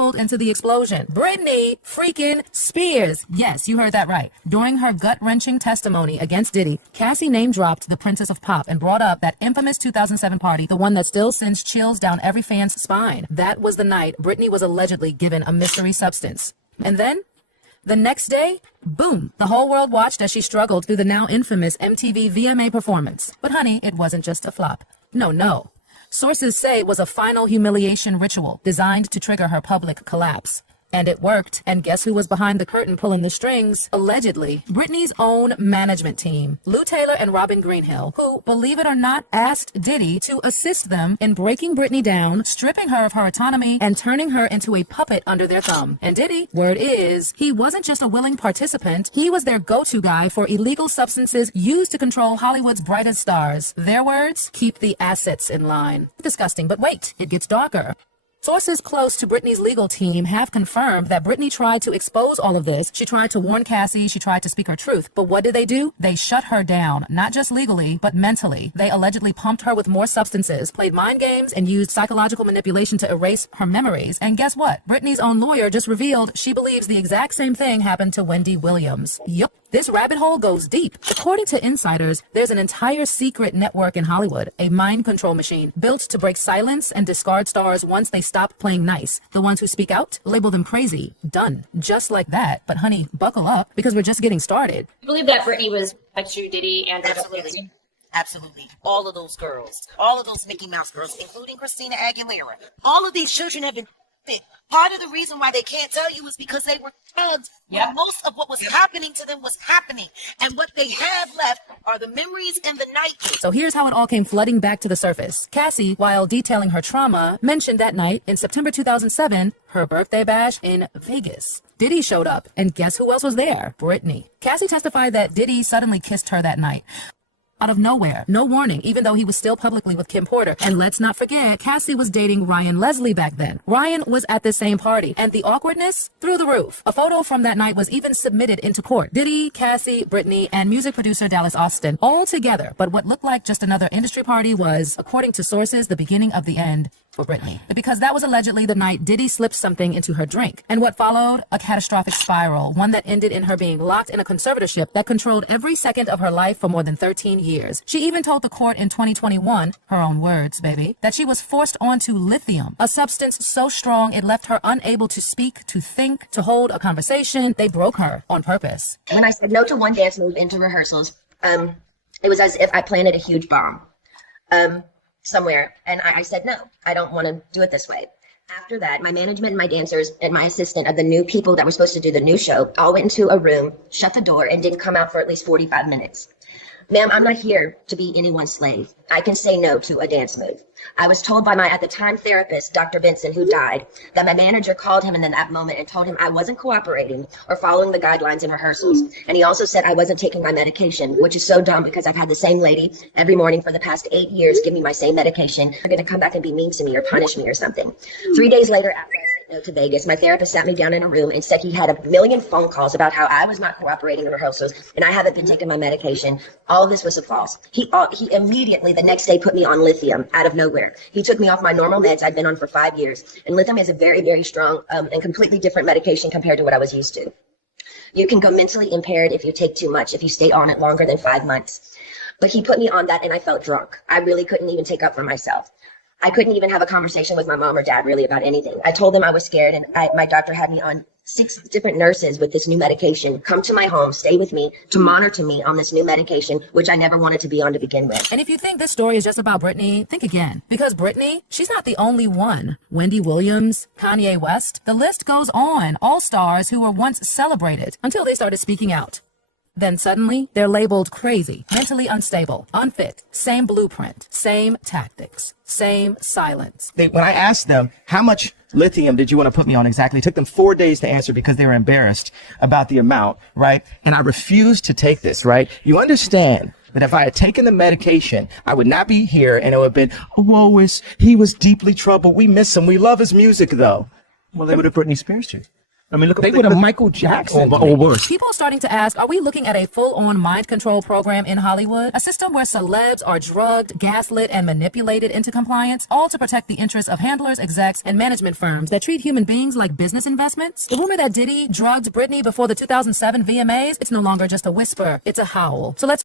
into the explosion. Britney freaking Spears. Yes, you heard that right. During her gut-wrenching testimony against Diddy, Cassie name-dropped the Princess of Pop and brought up that infamous 2007 party, the one that still sends chills down every fan's spine. That was the night Britney was allegedly given a mystery substance. And then, the next day, boom, the whole world watched as she struggled through the now infamous MTV VMA performance. But honey, it wasn't just a flop. No. Sources say it was a final humiliation ritual designed to trigger her public collapse. And it worked. And guess who was behind the curtain pulling the strings? Allegedly, Britney's own management team, Lou Taylor and Robin Greenhill, who, believe it or not, asked Diddy to assist them in breaking Britney down, stripping her of her autonomy, and turning her into a puppet under their thumb. And Diddy, word is, he wasn't just a willing participant, he was their go-to guy for illegal substances used to control Hollywood's brightest stars. Their words, keep the assets in line. Disgusting, but wait, it gets darker. Sources close to Britney's legal team have confirmed that Britney tried to expose all of this. She tried to warn Cassie. She tried to speak her truth. But what did they do? They shut her down, not just legally, but mentally. They allegedly pumped her with more substances, played mind games, and used psychological manipulation to erase her memories. And guess what? Britney's own lawyer just revealed she believes the exact same thing happened to Wendy Williams. Yup. This rabbit hole goes deep. According to insiders, there's an entire secret network in Hollywood, a mind control machine built to break silence and discard stars once they stop playing nice. The ones who speak out, label them crazy. Done. Just like that. But honey, buckle up because we're just getting started. I believe that Britney was like to Diddy and Absolutely. Absolutely. All of those girls, all of those Mickey Mouse girls, including Christina Aguilera, all of these children have been fit. Part of the reason why they can't tell you is because they were thugs. Yeah. Most of what was happening to them was happening. And what they have left are the memories and the nightmares. So here's how it all came flooding back to the surface. Cassie, while detailing her trauma, mentioned that night in September 2007, her birthday bash in Vegas. Diddy showed up, and guess who else was there? Britney. Cassie testified that Diddy suddenly kissed her that night. Out of nowhere, no warning, even though he was still publicly with Kim Porter. And let's not forget, Cassie was dating Ryan Leslie back then. Ryan was at the same party, and the awkwardness through the roof. A photo from that night was even submitted into court. Diddy, Cassie, Britney, and music producer Dallas Austin all together. But what looked like just another industry party was, according to sources, the beginning of the end for Britney. Because that was allegedly the night Diddy slipped something into her drink. And what followed? A catastrophic spiral, one that ended in her being locked in a conservatorship that controlled every second of her life for more than 13 years. She even told the court in 2021, her own words, baby, that she was forced onto lithium, a substance so strong it left her unable to speak, to think, to hold a conversation. They broke her on purpose. When I said no to one dance move into rehearsals, it was as if I planted a huge bomb somewhere. And I said, no, I don't want to do it this way. After that, my management and my dancers and my assistant of the new people that were supposed to do the new show all went into a room, shut the door, and didn't come out for at least 45 minutes. Ma'am, I'm not here to be anyone's slave. I can say no to a dance move. I was told by my, at the time, therapist, Dr. Benson, who died, that my manager called him in that moment and told him I wasn't cooperating or following the guidelines in rehearsals. And he also said I wasn't taking my medication, which is so dumb because I've had the same lady every morning for the past 8 years give me my same medication. They're going to come back and be mean to me or punish me or something. 3 days later, after I said no to Vegas, my therapist sat me down in a room and said he had a million phone calls about how I was not cooperating in rehearsals and I haven't been taking my medication. All of this was a false. He immediately the next day put me on lithium out of nowhere. He took me off my normal meds I'd been on for 5 years. And lithium is a very, very strong and completely different medication compared to what I was used to. You can go mentally impaired if you take too much, if you stay on it longer than 5 months. But he put me on that and I felt drunk. I really couldn't even take up for myself. I couldn't even have a conversation with my mom or dad really about anything. I told them I was scared and my doctor had me on 6 different nurses with this new medication come to my home, stay with me, to monitor me on this new medication, which I never wanted to be on to begin with. And if you think this story is just about Britney, think again. Because Britney, she's not the only one. Wendy Williams, Kanye West, the list goes on. All stars who were once celebrated until they started speaking out. Then suddenly, they're labeled crazy, mentally unstable, unfit, same blueprint, same tactics, same silence. When I asked them, how much lithium did you want to put me on exactly? It took them 4 days to answer because they were embarrassed about the amount, right? And I refused to take this, right? You understand that if I had taken the medication, I would not be here and it would have been, he was deeply troubled. We miss him. We love his music though. Well, they would have Britney Spears you. I mean, look. They would have Michael Jackson or worse. People are starting to ask, are we looking at a full-on mind control program in Hollywood? A system where celebs are drugged, gaslit, and manipulated into compliance, all to protect the interests of handlers, execs, and management firms that treat human beings like business investments? The rumor that Diddy drugged Britney before the 2007 VMAs, it's no longer just a whisper, it's a howl. So let's